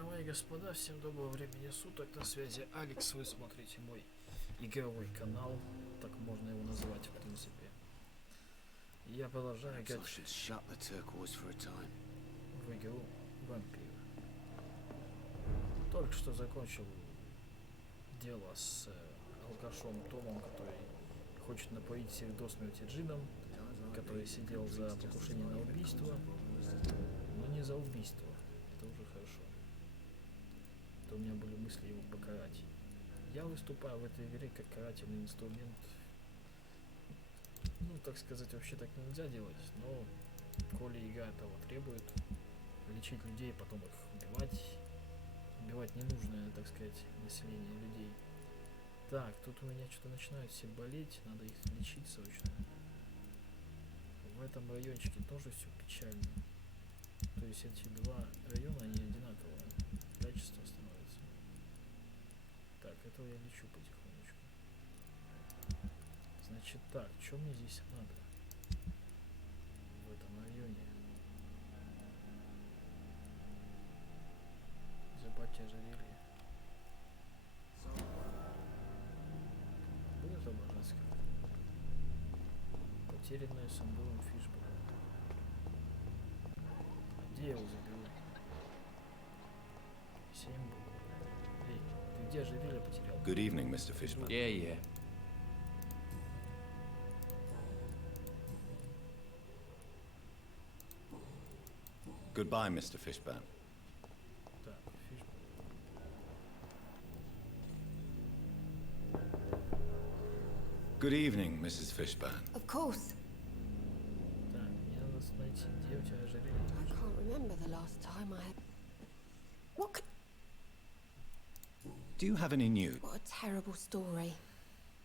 Дамы и господа, всем доброго времени суток, на связи Алекс, вы смотрите мой игровой канал, так можно его назвать в принципе. Я продолжаю играть в игру Vampyr. Только что закончил дело с алкашом Томом, который хочет напоить всех до смерти джином, который сидел за покушение на убийство, но не за убийство, это уже хорошо. То у меня были мысли его покарать. Я выступаю в этой игре как карательный инструмент. Ну, так сказать, вообще так нельзя делать, но коли игра того требует, лечить людей, потом их убивать. Убивать ненужное, так сказать, население людей. Так, тут у меня что-то начинают все болеть, надо их лечить срочно. В этом райончике тоже все печально. То есть эти два района, они одинаковые. Качество становится. Так, этого я лечу потихонечку. Значит так, что мне здесь надо? В этом районе. Забать ожерелье. Будет отображаться как-то. Потерянная сандовым фишбом. Где я его заберу? 7 букв. Эй, ты где ожерелье потерял? Good evening, Mr. Fishman. Yeah. Goodbye, Mr. Fishburne. Так, фишбом. Good evening, Mrs. Fishburne. Of course. Так, мне надо найти, где у тебя ожерелье. I can't remember the last time I had... What could... Do you have any news? What a terrible story.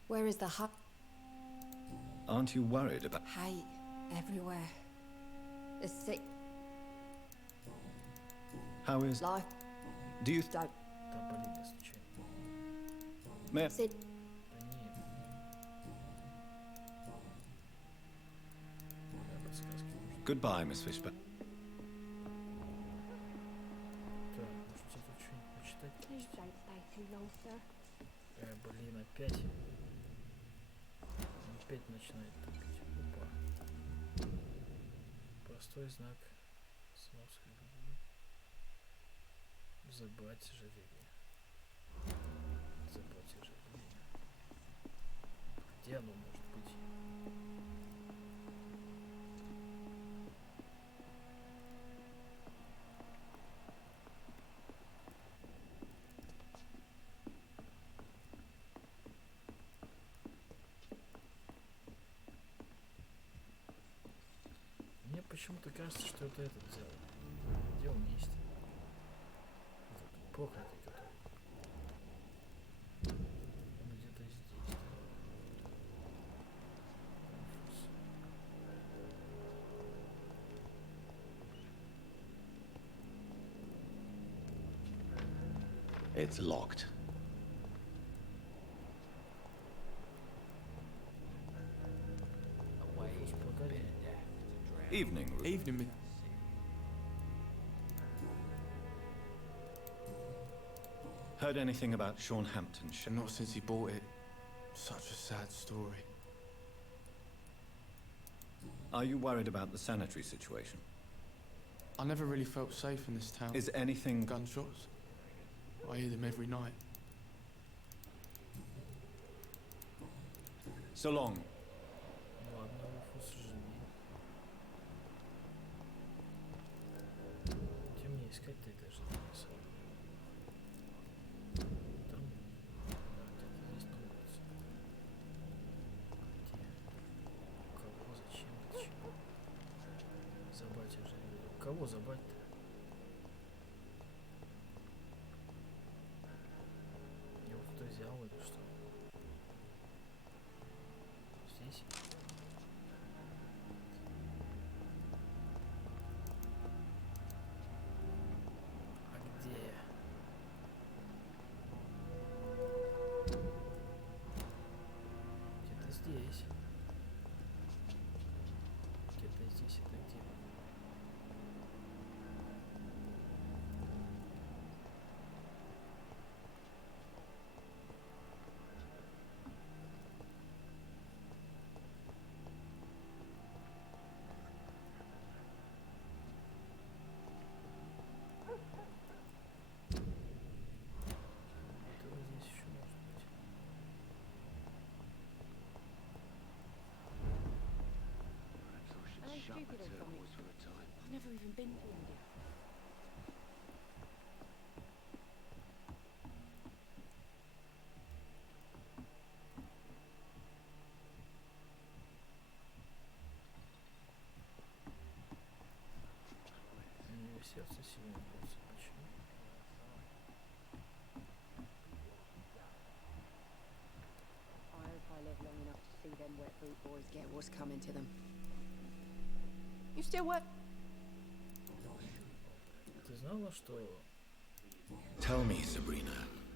Where is the hut? Aren't you worried about... Hate everywhere. The sick How is... life. Do you... Don't Там болит, если что. May... sit. Да нет. Моя подсказка нужна. Goodbye, Miss Fishburne. Так, может тебе тут что-нибудь почитать? Please don't stay too long, sir. Блин, опять. Опять начинает тупить. Опа. Простой знак сыновской любви. Забрать ожерелье. Забрать ожерелье. Где оно может быть? Мне почему-то кажется, что это этот взял. Где он есть? Этот проклятый, который. Он где-то здесь. Да? Конфуз. It's locked. Конфуз покорения. Evening. Evening. Heard anything about Sean Hampton's ship? Not since he bought it. Such a sad story. Are you worried about the sanitary situation? I never really felt safe in this town. Is anything... Gunshots? I hear them every night. So long. Ладно, Руфус, живи. Где мне искать-то это ожерелье? Там? Да, где-то здесь на улице. Где? У кого? Зачем? Для чего? Забрать ожерелье. У кого забрать-то? Его кто-то взял или что? Здесь? А где? Где-то здесь. Где-то здесь, это где? stupid or something. I've never even been to India. У нее сердце сильно бьется. Почему? I hope I live long enough to see them wet fruit boys get what's coming to them. You still work? Ты знала, что Tell me, Sabrina,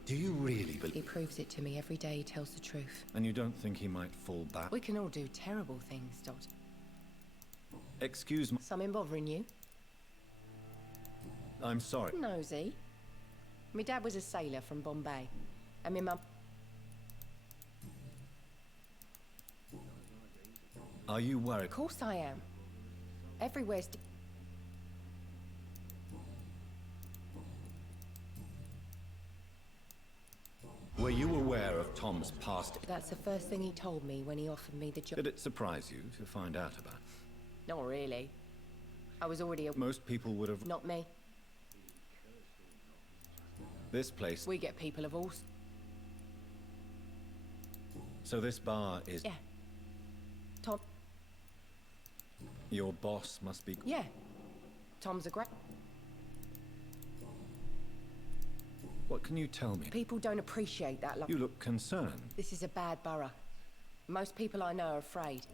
do you really He believe? proves it to me every day he tells the truth. And you don't think he might fall back? We can all do terrible things, Doctor. Excuse me. Something bothering you? I'm sorry. Nosy. My dad was a sailor from Bombay. And my mum... Are you worried? Of course I am. Everywhere's... Were you aware of Tom's past? That's the first thing he told me when he offered me the job. Did it surprise you to find out about it? Not really. I was already a... Most people would have. Not me. This place. We get people of all... So this bar is. Yeah. Tom... Your boss must be. Yeah. Tom's a great... What can you tell me? People don't appreciate that. You look concerned. This is a bad borough. Most people I know are afraid.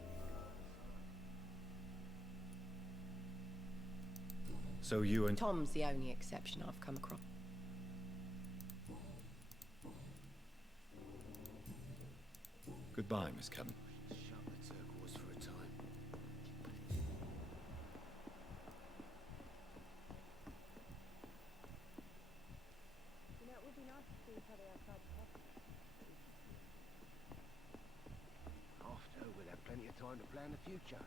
So you and. Tom's the only exception I've come across. Goodbye, Miss Cabin. Shut the turquoise for a time. You know, it would be nice to see each other outside the pub. After, we'll have plenty of time to plan the future.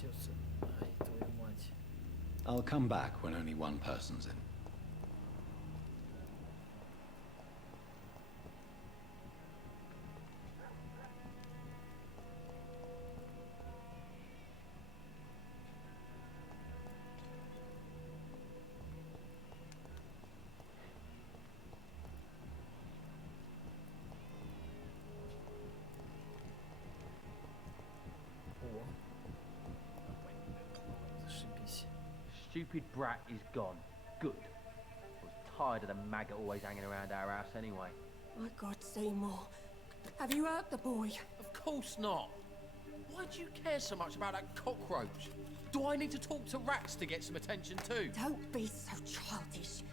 Сердце. Ай, твою мать. I'll come back when only one person's in. О. Зашибись. Stupid brat is gone. Good. I was tired of the maggot always hanging around our house anyway. My God, Seymour. Have you hurt the boy? Of course not. Why do you care so much about that cockroach? Do I need to talk to rats to get some attention too? Don't be so childish.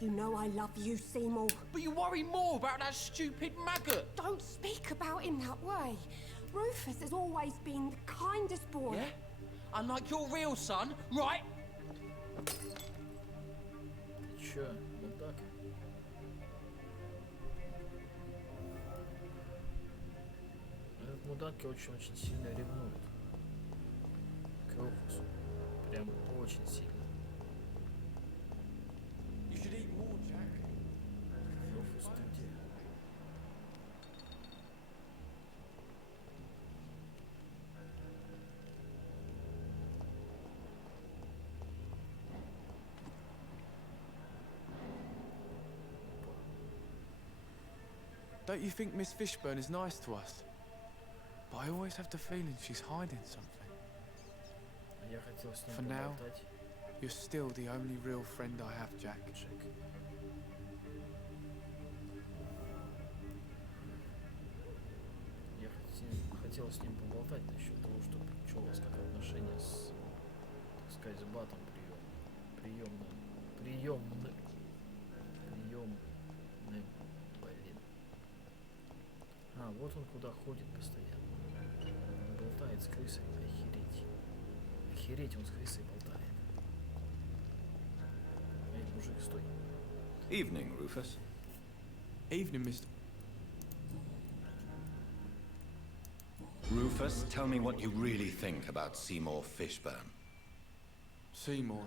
You know I love you, Seymour. But you worry more about that stupid maggot. Don't speak about him that way. Rufus has always been the kindest boy. Yeah? Unlike your real son, right? Ты чё, мудак? Этот мудак очень-очень сильно ревнует к Руфусу. Прям очень сильно. You should eat more, Jack. Руфус, ты где? Don't you think Miss Fishburne is nice to us? But I always have the feeling she's hiding something. А я хотел с ним For now. поболтать. You're still the only real friend I have, Jack. Джек. Я хотел с ним поболтать насчет того, что у вас как отношения с, так сказать, с батом приемным, блин. А, вот он куда ходит постоянно. Болтает с крысой, охереть. Охереть, он с крысой болтает. Эй, мужик, стой. Evening, Rufus. Evening, Mr. Rufus, tell me what you really think about Seymour Fishburne. Seymour.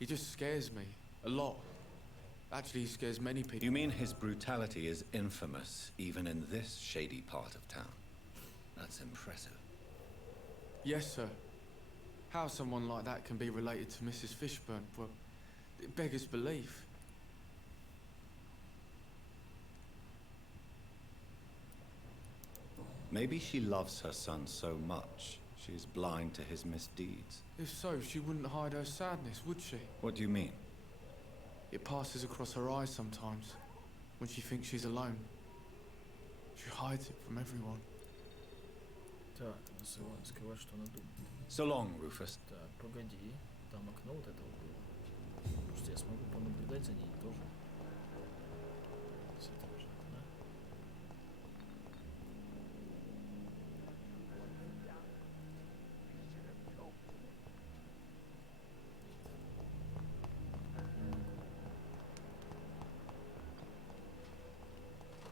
He just scares me a lot. Actually, he scares many people. You mean his brutality is infamous even in this shady part of town? That's impressive. Yes, sir. How someone like that can be related to Mrs. Fishburne, well, it beggars belief. Maybe she loves her son so much, she's blind to his misdeeds. If so, she wouldn't hide her sadness, would she? What do you mean? It passes across her eyes sometimes, when she thinks she's alone. She hides it from everyone. Так, скрывать, что она думает. So long, Rufus. Так, погоди. Там окно вот этого было. Может, я смогу понаблюдать за ней тоже? С этого же окна.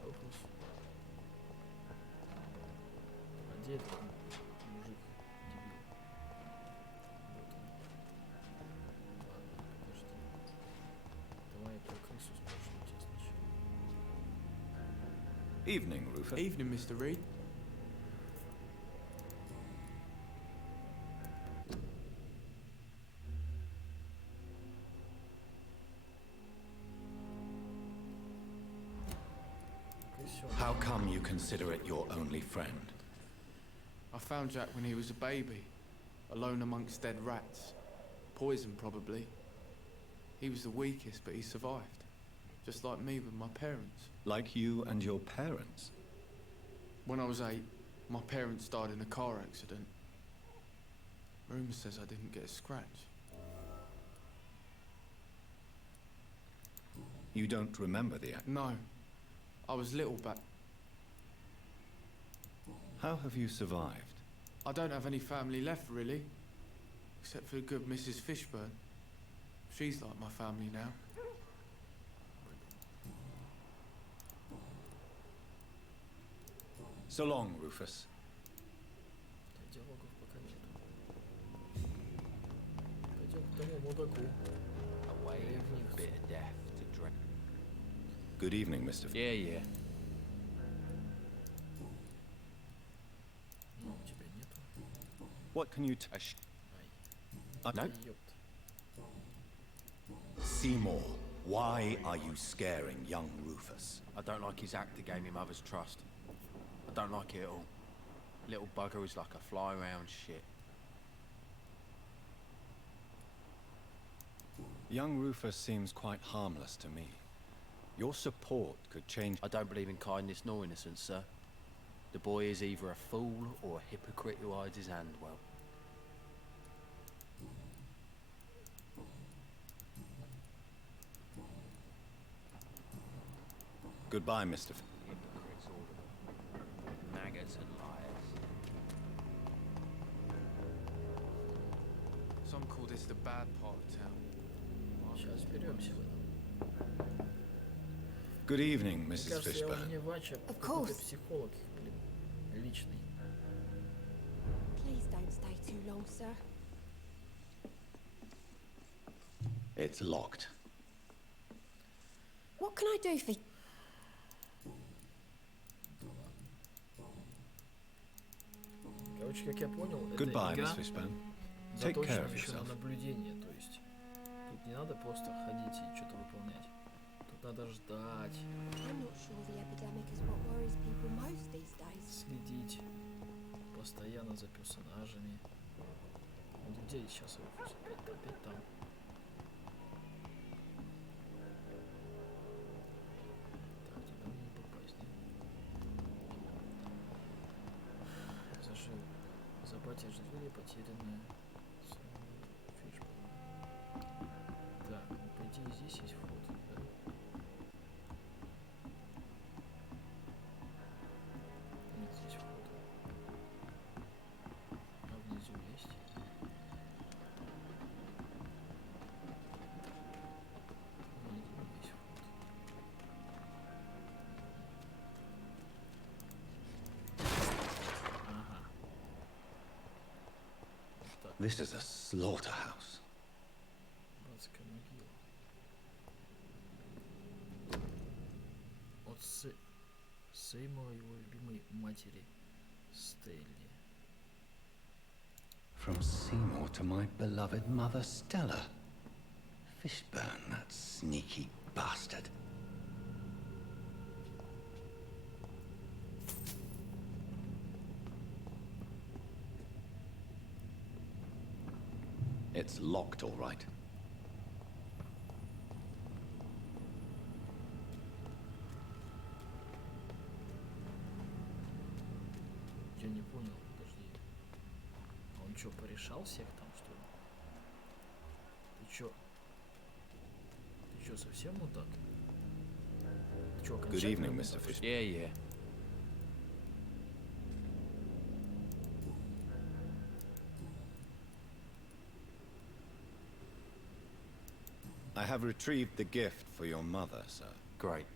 Руфус. А где этот мужик? Дебил. Вот он. Ладно, подожди. Давай про крысу спрошу тебя сначала. Evening, Rufus. Evening, Mr. Reed. Крысёнок. How come you consider it your only friend? I found Jack when he was a baby, alone amongst dead rats. Poison, probably. He was the weakest, but he survived. Just like me with my parents. Like you and your parents? When I was 8, my parents died in a car accident. Rumour says I didn't get a scratch. You don't remember the act? No. I was little back. How have you survived? I don't have any family left, really. Except for the good Mrs. Fishburne. She's like my family now. So long, Rufus. Да, диалогов пока нету. чудаку. Away from bitter death to drink. Good evening, Mr. Yeah, yeah. Ну, у тебя нету. What can you A sh- tell? No? Ёпт. Seymour, why are you scaring young Rufus? I don't like his act to gain me mother's trust. I don't like it at all. Little bugger is like a fly around shit. Young Rufus seems quite harmless to me. Your support could change. I don't believe in kindness nor innocence, sir. The boy is either a fool or a hypocrite who hides his hand well. Goodbye, Mr. Hypocrites, all of them. Maggots and liars. Some call this the bad part of town. Сейчас беремся в этом. Good evening, Мне Mrs. кажется, я уже Fishburne. не вача, Of какой-то course. психолог, блин, личный. Please don't stay too long, sir. It's locked. What can I do for you? Короче, как я понял, Goodbye, это игра Miss Fishburne. Take care заточена of еще на yourself. наблюдение, то есть тут не надо просто ходить и что-то выполнять. Тут надо ждать, I'm not sure the epidemic is what worries people most these days. следить постоянно за персонажами. Вот где сейчас Руфус? Опять там. Так, туда мне не попасть, нет? Зажил. Забатишь двери, потерянная. Фишбол. Так, ну по идее здесь есть вход, да? Нет, здесь вход. А внизу есть. Внизу есть вход. Ага. Вот так. This is a slaughterhouse. Братская могила. От Сеймура, его любимой матери Стелли. From Seymour to my beloved mother Stella. Fishburne, that sneaky bastard. It's locked, all right. Я не понял, подожди. А он чё, порешал всех там, что ли? Ты чё? Ты чё, совсем вот так? Ты чё, Good окончательно evening, вот Mr. так? Fishburne. Yeah, yeah. I have retrieved the gift for your mother, sir. Great.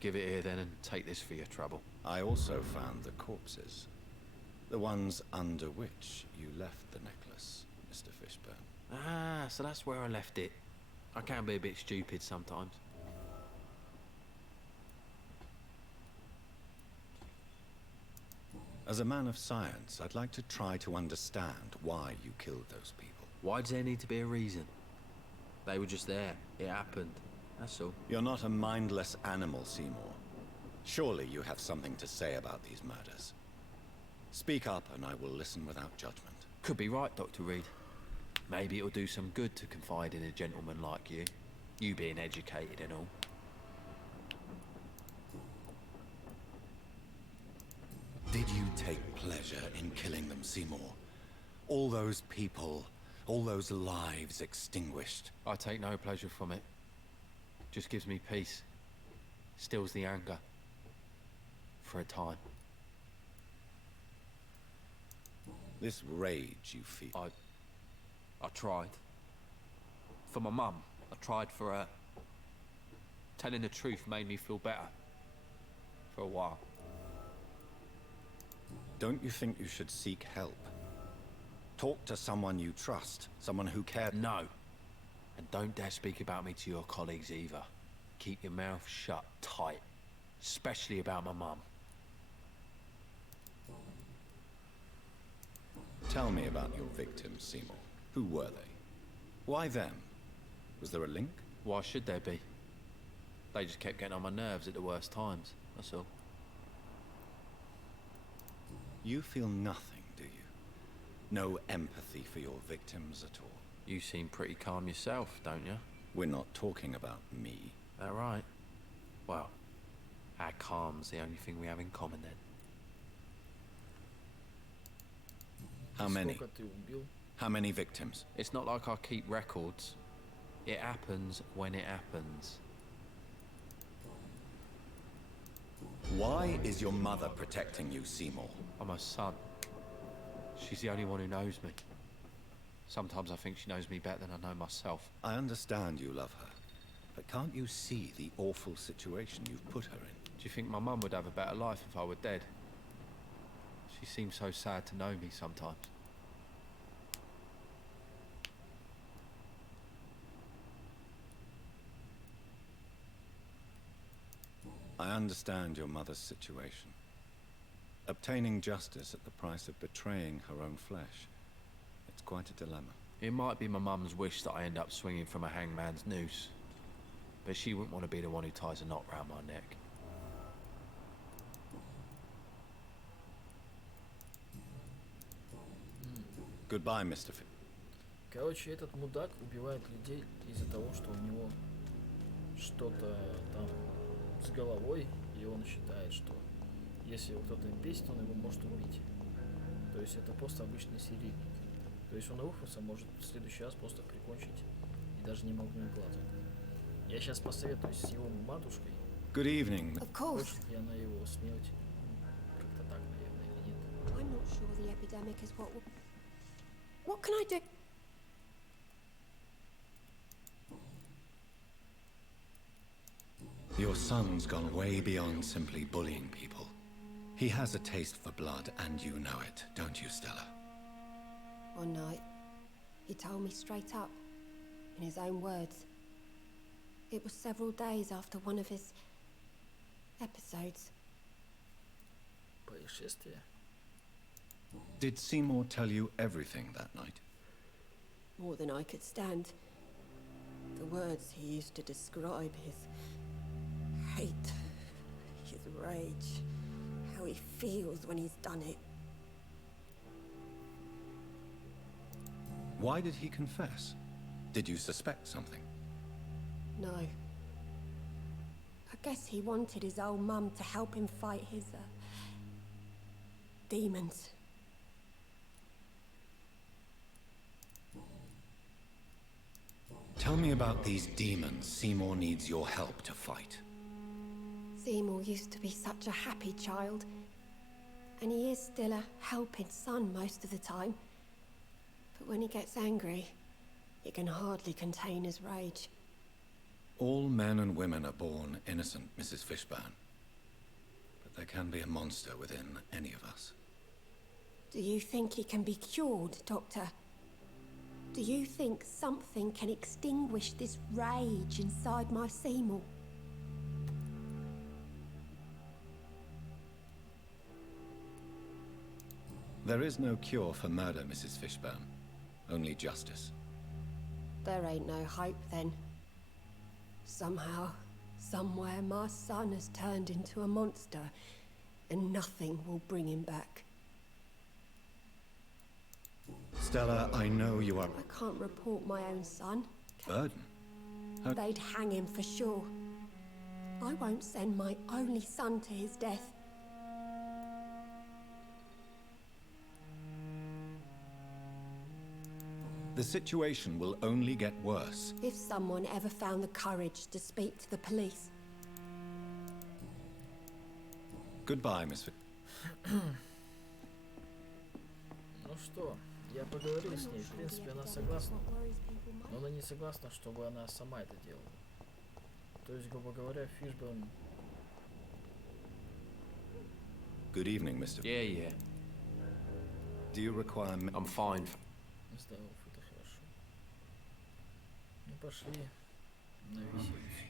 Give it here then and take this for your trouble. I also found the corpses. The ones under which you left the necklace, Mr. Fishburne. Ah, so that's where I left it. I can be a bit stupid sometimes. As a man of science, I'd like to try to understand why you killed those people. Why does there need to be a reason? They were just there. It happened. That's all. You're not a mindless animal, Seymour. Surely you have something to say about these murders. Speak up and I will listen without judgment. Could be right, Dr. Reed. Maybe it'll do some good to confide in a gentleman like you. You being educated and all. Did you take pleasure in killing them, Seymour? All those people, all those lives extinguished. I take no pleasure from it. Just gives me peace. Stills the anger. For a time. This rage you feel. I tried. For my mum. I tried for her. Telling the truth made me feel better. For a while. Don't you think you should seek help? Talk to someone you trust, someone who cares. No. And don't dare speak about me to your colleagues either. Keep your mouth shut tight. Especially about my mum. Tell me about your victims, Seymour. Who were they? Why them? Was there a link? Why should there be? They just kept getting on my nerves at the worst times, that's all. You feel nothing, do you? No empathy for your victims at all? You seem pretty calm yourself, don't you? We're not talking about me. That right? Well, our calm's the only thing we have in common then. How many? Сколько ты убил? How many victims? It's not like I keep records. It happens when it happens. Why is your mother protecting you, Seymour? I'm her son. She's the only one who knows me. Sometimes I think she knows me better than I know myself. I understand you love her, but can't you see the awful situation you've put her in? Do you think my mum would have a better life if I were dead? She seems so sad to know me sometimes. I understand your mother's situation. Obtaining justice at the price of betraying her own flesh. It's quite a dilemma. It might be my mum's wish that I end up swinging from a hangman's noose. But she wouldn't want to be the one who ties a knot round my neck. Goodbye, Mr. Короче, этот мудак убивает людей из-за того, что у него что-то там с головой, и он считает, что если его кто-то бесит, он его может убить. То есть это просто обычный серийник. То есть он Руфуса может в следующий раз просто прикончить и даже не моргнуть глазом. Я сейчас посоветуюсь с его матушкой. Good evening. Of course. Хочет ли она его смерть? Как-то так, наверное, или нет. I'm not sure the epidemic is what will... What can I do? Your son's gone way beyond simply bullying people. He has a taste for blood, and you know it, don't you, Stella? One night, he told me straight up, in his own words. It was several days after one of his episodes. Происшествие. Did Seymour tell you everything that night? More than I could stand. The words he used to describe his hate, his rage, how he feels when he's done it. Why did he confess? Did you suspect something? No. I guess he wanted his old mum to help him fight his, demons. Tell me about these demons Seymour needs your help to fight. Seymour used to be such a happy child. And he is still a helping son most of the time. But when he gets angry, he can hardly contain his rage. All men and women are born innocent, Mrs. Fishburne. But there can be a monster within any of us. Do you think he can be cured, Doctor? Do you think something can extinguish this rage inside my Seymour? There is no cure for murder, Mrs. Fishburne. Only justice. There ain't no hope then. Somehow, somewhere, my son has turned into a monster, and nothing will bring him back. Stella, I know you are... I can't report my own son. Burden? They'd hang him for sure. I won't send my only son to his death. The situation will only get worse. If someone ever found the courage to speak to the police. Goodbye, Miss... Ну что, я поговорил с ней, в принципе, она согласна. Но она не согласна, чтобы она сама это делала. То есть, грубо говоря, Фишберн... Good evening, Mr. Yeah. Do you require... I'm fine. Здоров, это хорошо. Ну, пошли на виселицу.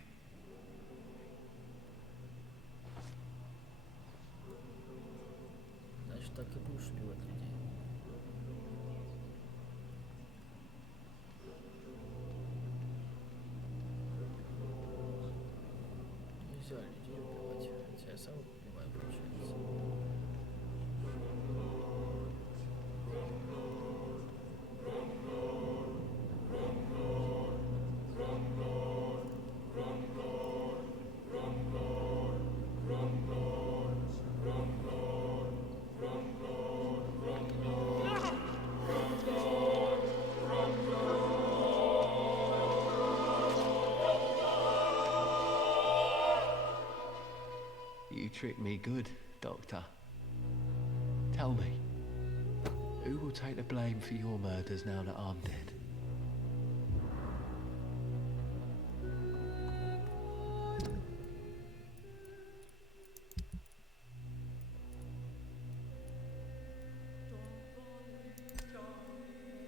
Значит, так и будешь убивать людей. Нельзя людей убивать, хотя я сам убиваю, получается. You tricked me good, Doctor. Tell me, who will take the blame for your murders now that I'm dead?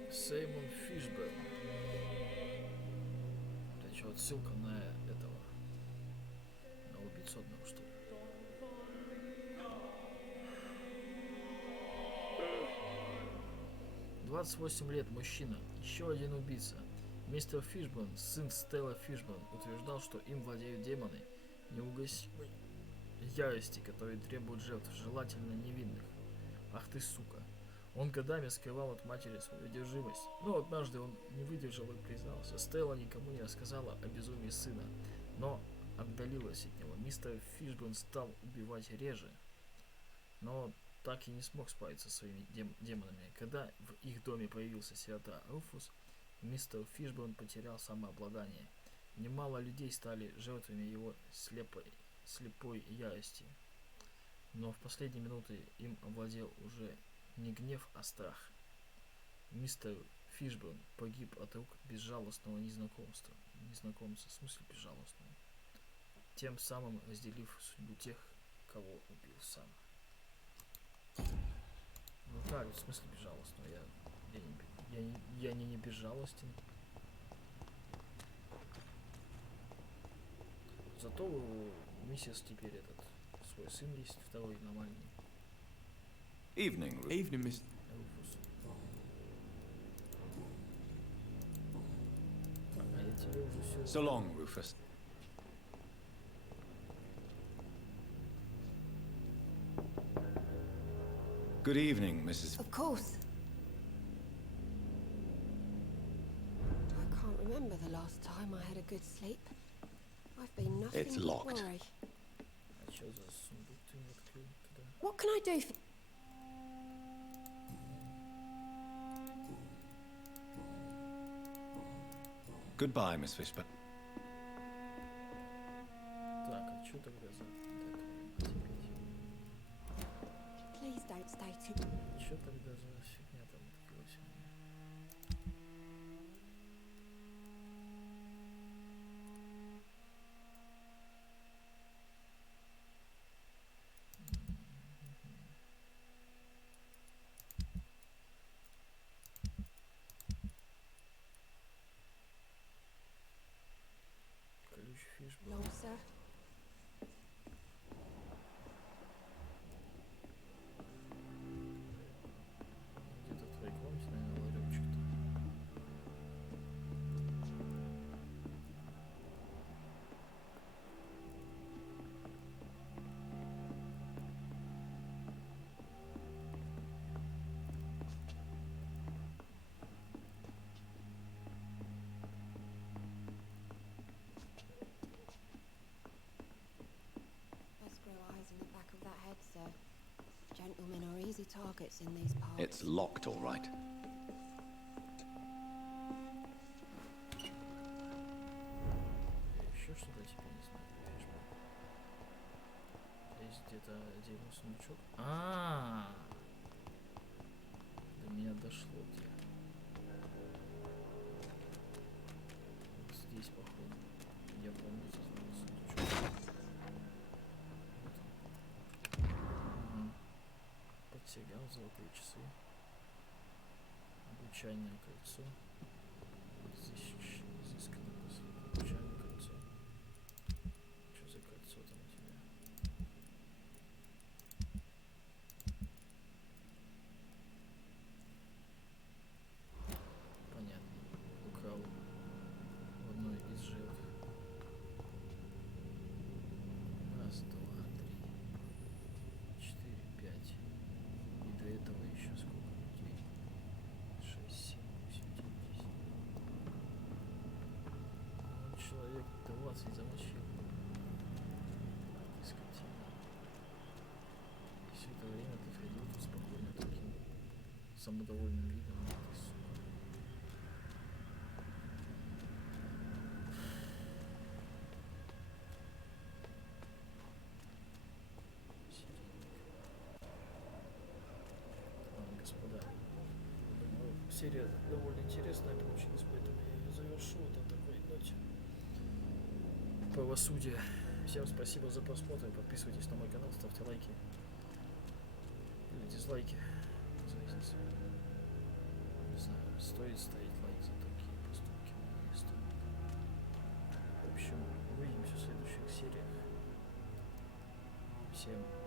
Сеймон Фишберн. Это что, отсылка на этого? На убийцу одного, что ли? «28 лет, мужчина, еще один убийца. Мистер Фишберн, сын Стелла Фишберн, утверждал, что им владеют демоны неугасимой ярости, которые требуют жертв, желательно невинных. Ах ты сука. Он годами скрывал от матери свою одержимость, но однажды он не выдержал и признался. Стелла никому не рассказала о безумии сына, но отдалилась от него. Мистер Фишберн стал убивать реже, но так и не смог справиться со своими демонами. Когда в их доме появился сирота Руфус, мистер Фишберн потерял самообладание. Немало людей стали жертвами его слепой ярости. Но в последние минуты им овладел уже не гнев, а страх. Мистер Фишберн погиб от рук безжалостного незнакомца, в смысле безжалостного, тем самым разделив судьбу тех, кого убил сам. Ну да, в смысле безжалостного, я не безжалостен. Зато у миссис теперь этот свой сын есть, второй нормальный. Evening, Rufus. Evening, Miss. Руфус. Ага, я тебе уже все. So long, Rufus. Good evening, Mrs. Of course. I can't remember the last time I had a good sleep. I've been nothing It's but locked. worry. А что за сундук ты не открыл туда? What can I do for... Goodbye, Miss Fishburne. Так, а что тогда за это? Please don't stay too... Что тогда за фигня там открылась у меня? Ключ Фишберн. Long, sir. Где-то в твоей комнате, наверное, ларечек-то. Best grow eyes in the back of that head, sir. Gentlemen are easy targets in these parts. It's locked, all right. Еще что-то теперь не знаю. Фишберн. Есть где-то отдельный сундучок. До меня дошло где. Вот здесь, походу. Я помню, здесь был сундучок. Вот он. Ага. Подсягал, золотые часы. Обручальное кольцо. Здесь изысканный 20 замочил. Ты скотина. И все это время ты ходил тут спокойно таким самодовольным видом. Ты, сука. Господа, думаю, серия довольно интересная получилась, поэтому я ее завершу вот на такой ноте правосудия. Всем спасибо за просмотр, подписывайтесь на мой канал, ставьте лайки или дизлайки, в зависимости. Не знаю, стоит ставить лайк за такие поступки, не стоит. В общем, увидимся в следующих сериях. Всем